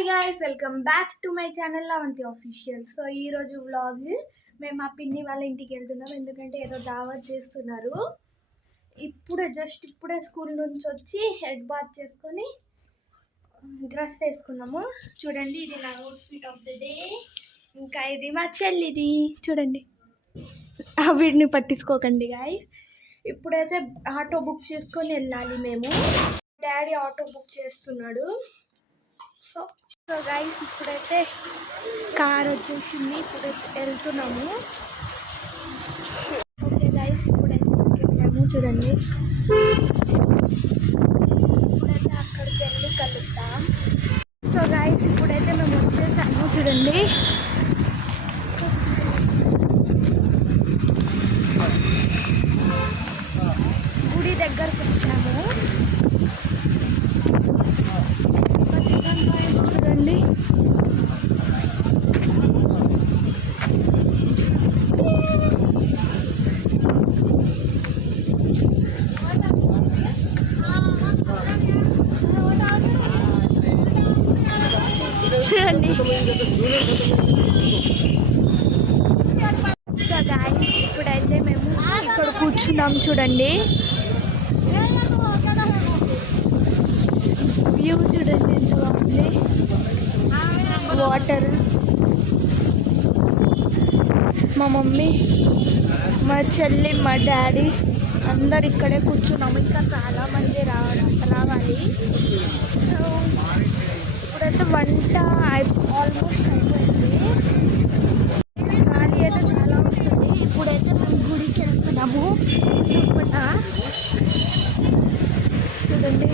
Hi guys, welcome back to my channel Avanthi official. So ఈరోజు vlog మేము మా పిన్ని వాళ్ళ ఇంటికి వెళ్తున్నాం. ఎందుకంటే ఏదో దావత్ చేస్తున్నారు. ఇప్పుడే స్కూల్ నుంచి వచ్చి హెడ్ బాత్ చేసుకొని డ్రెస్ వేసుకున్నాము. చూడండి, ఇది నా అవుట్ఫిట్ ఆఫ్ ద డే. ఇంకా ఇది మా చెల్లిది. చూడండి, వీడిని పట్టించుకోకండి గైస్. ఇప్పుడైతే ఆటో బుక్ చేసుకొని వెళ్ళాలి మేము. డాడీ ఆటో బుక్ చేస్తున్నాడు. సో గైస్, ఇప్పుడైతే కార్ వచ్చేసింది. ఇప్పుడైతే వెళ్తున్నాము. ఓకే గైస్, ఇప్పుడైతే వెళ్ళాము. చూడండి, ఇప్పుడైతే అక్కడికి వెళ్ళి కలుద్దాం. సో గైస్, ఇప్పుడైతే మేము వచ్చేసాము. చూడండి, గుడి దగ్గరకు వచ్చాము. చూడండి, చూడండి. సో గాయ్స్, ఇప్పుడైతే మేము ఇక్కడ కూర్చున్నాం. చూడండి, వ్యూ చూడండి ఎంత బాగుంది. వాటర్, మా మమ్మీ, మా చెల్లి, మా డాడీ అందరు ఇక్కడే కూర్చున్నాము. ఇంకా చాలామంది రావాలి. ఇప్పుడైతే వంట ఆల్మోస్ట్ అయిపోయింది. గాలి అయితే చాలా వస్తుంది. ఇప్పుడైతే మేము గుడికి వెళ్తున్నాము. చూడండి,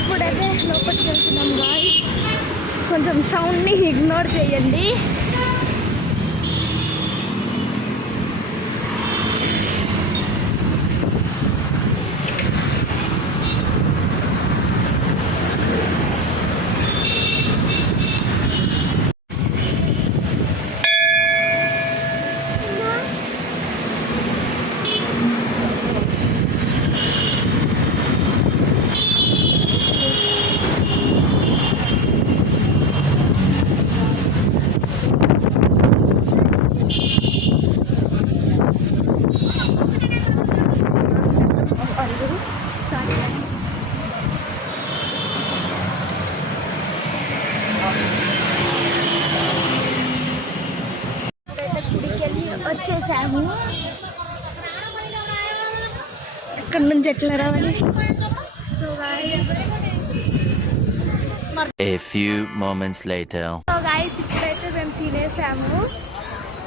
ఇప్పుడైతే లోపలికి వెళ్తున్నాం గాయ్స్. కొంచెం సౌండ్ని ఇగ్నోర్ చేయండి. వచ్చేసాము. ఇక్కడ నుంచి ఎట్లా రావాలి? A few moments later. So guys, ఇప్పుడైతే మేము తినేసాము.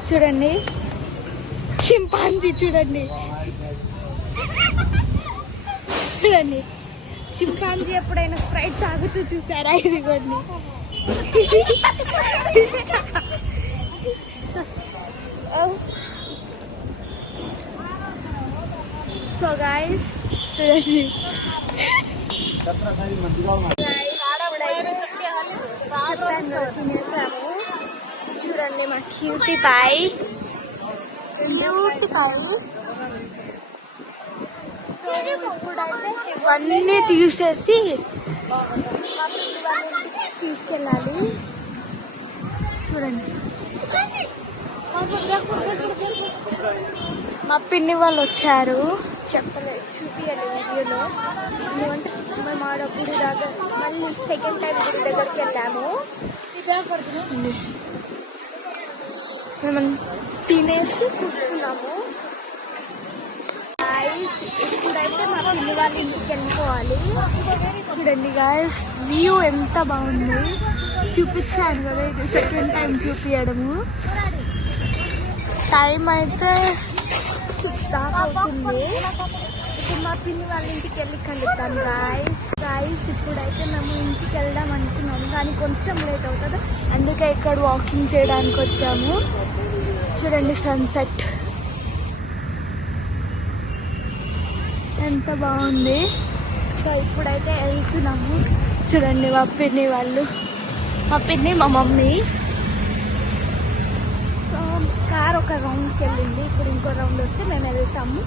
చూడండి, చింపాంజీ చూడండి, చూడండి. చింపాంజీ ఎప్పుడైనా స్ప్రైట్ తాగుతూ చూసారా? ఇదిగోండి. సో గైస్, చూడండి, తినేసాము. చూడండి, మా క్యూటీ పాయ్. ఇవన్నీ తీసేసి తీసుకెళ్ళాలి. చూడండి, మా పిన్ని వాళ్ళు వచ్చారు. చెప్పలేదు, చూపించాలి వీడియోలో. ఎందుకంటే మేము ఆడ గుడి దగ్గర మళ్ళీ సెకండ్ టైం గుడి దగ్గరికి వెళ్ళాము. మేము తినేసి కూర్చున్నాము. ఇప్పుడైతే మా పిన్ని వాళ్ళ ఇంటికి వెళ్ళిపోవాలి. చూడండి గాయ్స్, వ్యూ ఎంత బాగుంది. చూపించాను కదా, ఇది సెకండ్ టైం చూపించడము. టైం అయితే 6 దాకా అవుతుంది. ఇప్పుడు మా పిన్ని వాళ్ళ ఇంటికి వెళ్ళి కలుద్దాం గాయ్స్. ఇప్పుడైతే మేము ఇంటికి వెళ్దాం అనుకున్నాము, కానీ కొంచెం లేట్ అవుతుంది. అందుకే ఇక్కడ వాకింగ్ చేయడానికి వచ్చాము. చూడండి, సన్సెట్ ఎంత బాగుంది. సో ఇప్పుడైతే వెళ్తున్నాము. చూడండి మా పిన్ని వాళ్ళు, మా పిన్ని మా మమ్మీ. సో కార్ ఒక రౌండ్కి వెళ్ళింది, ఇప్పుడు ఇంకో రౌండ్ వస్తే మేము వెళ్తాము.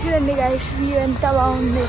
చూడండి గైస్, వ్యూ ఎంత బాగుంది.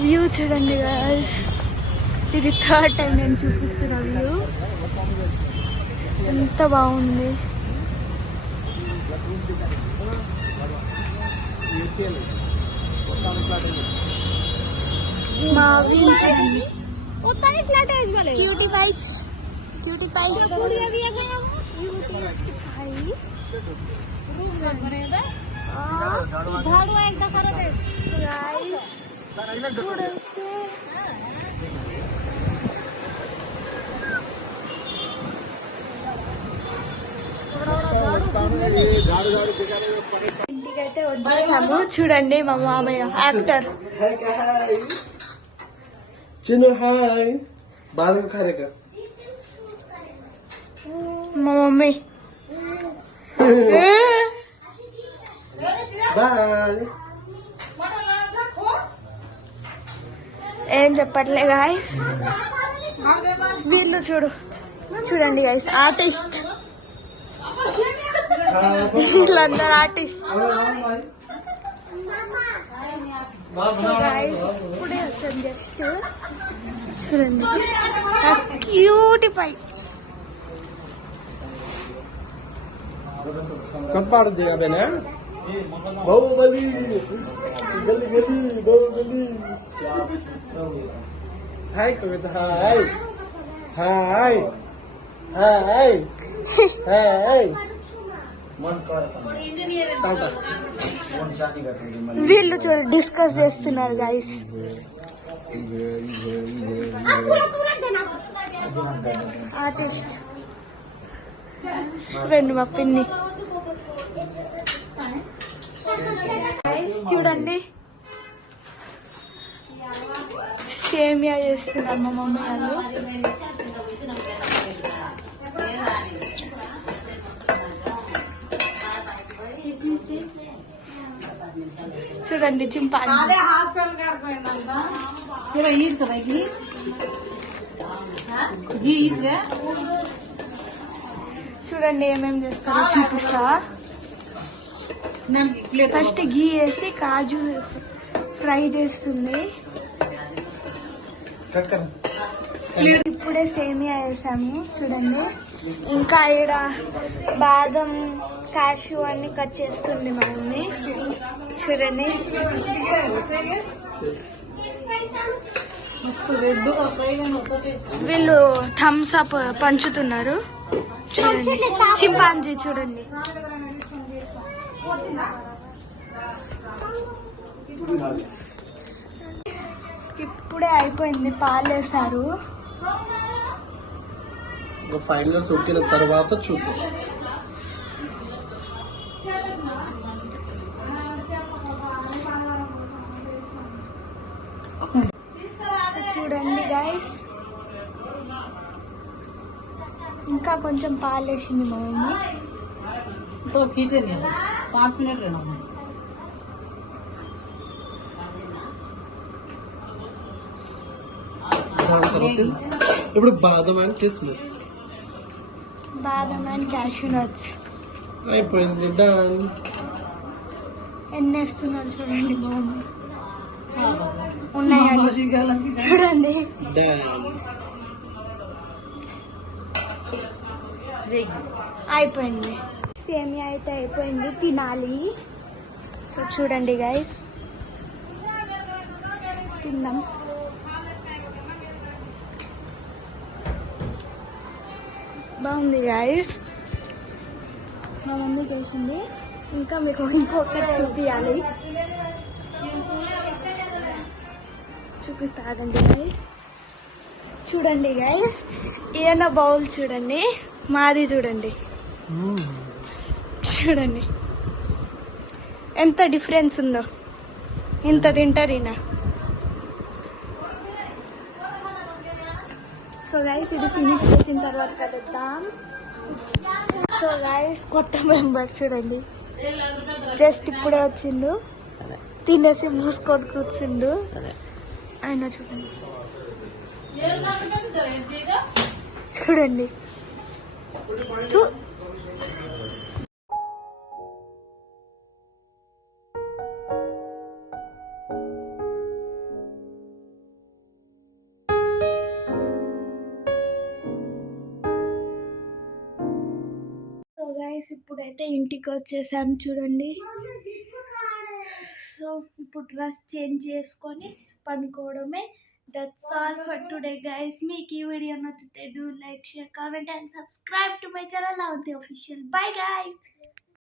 వ్యూ చూడండి guys, ఇది థర్డ్ టైం నేను చూపిస్తున్న వ్యూ. ఎంత బాగుంది. మా wheels cutie pies, cutie pie झाड़ू एकदा करो गाइस. ఇంటికైతే వచ్చేసాము. చూడండి మా మామయ్య యాక్టర్. చిన్న హాయ్ బాదం ఖారేక మా మమ్మీ బాయ్. ఏం చెప్పట్లే గాయస్. వీళ్ళు చూడండి గాయస్, ఆర్టిస్ట్. వీళ్ళందరూ ఆర్టిస్ట్. ఇప్పుడే వచ్చాను జస్ట్. చూడండి క్యూటీ పై. कब पाड़ देगा बेने बाहुबली गली गली बाहुबली. हाय कविता हाय हाय हाय हाय వీళ్ళు డిస్కస్ చేస్తున్నారు గైస్. ఆర్టిస్ట్ రెండు మా పిన్ని. చూడండి సేమియా చేస్తున్నారు మా మమ్మీ వాళ్ళు. చూడండి చింపాంజీ. చూడండి ఏమేమి చేస్తారో చూపిస్తా. ఫస్ట్ గీ వేసి కాజు ఫ్రై చేస్తుంది. ఇప్పుడే సేమియా వేసాము. చూడండి ఇంకా ఈడ బాదం కాషు అన్ని కట్ చేస్తుంది మా మమ్మీ. చూడండి వీళ్ళు థమ్స్ అప్ పంచుతున్నారు. చూడండి చింపాంజీ చూడండి. ఇప్పుడే అయిపోయింది, పాలేసారు. ఫైనల్స్ ఉట్టిన తర్వాత చూద్దాం. చూడండి గైస్, ఇంకా కొంచెం పాలేసింది మా మమ్మీ. तो खींचे नहीं 5 मिनट रहना. ఇప్పుడు బాదం అండ్ కిస్మిస్, బాదం అండ్ క్యాషూ నట్స్ అయిపోయింది. డన్. ఎన్ని వేస్తున్నారు చూడండి మా మమ్మీ. ఉన్నాయని చూడండి. డన్. అయిపోయింది. సేమియా అయితే అయిపోయింది, తినాలి. సో చూడండి గైస్, తిందాం. బాగుంది గైస్, మా మమ్మీ చేసింది. ఇంకా మీకు ఇంకొకటి చూపించాలి, చూపిస్తా ఆగండి గైస్. చూడండి గైస్, ఈయన బౌల్ చూడండి, మాది చూడండి. చూడండి ఎంత డిఫరెన్స్ ఉందో, ఇంత తింటారు ఈయన. సో గైస్ ఇది ఫినిష్ చేసిన తర్వాత కలుద్దాం. సో గైస్ కొత్త మెంబర్ చూడండి, జస్ట్ ఇప్పుడే వచ్చిండు, తినేసి మూసుకొని కూర్చుండు ఆయన. చూడండి చూడండి సో గైస్ ఇప్పుడైతే ఇంటికి వచ్చేసాం చూడండి. సో ఇప్పుడు డ్రెస్ చేంజ్ చేసుకొని పనుకోవడమే. That's all for today guys. మీకు ఈ వీడియో నచ్చితే do like, share, comment and subscribe to my channel Avanthi official. Bye guys.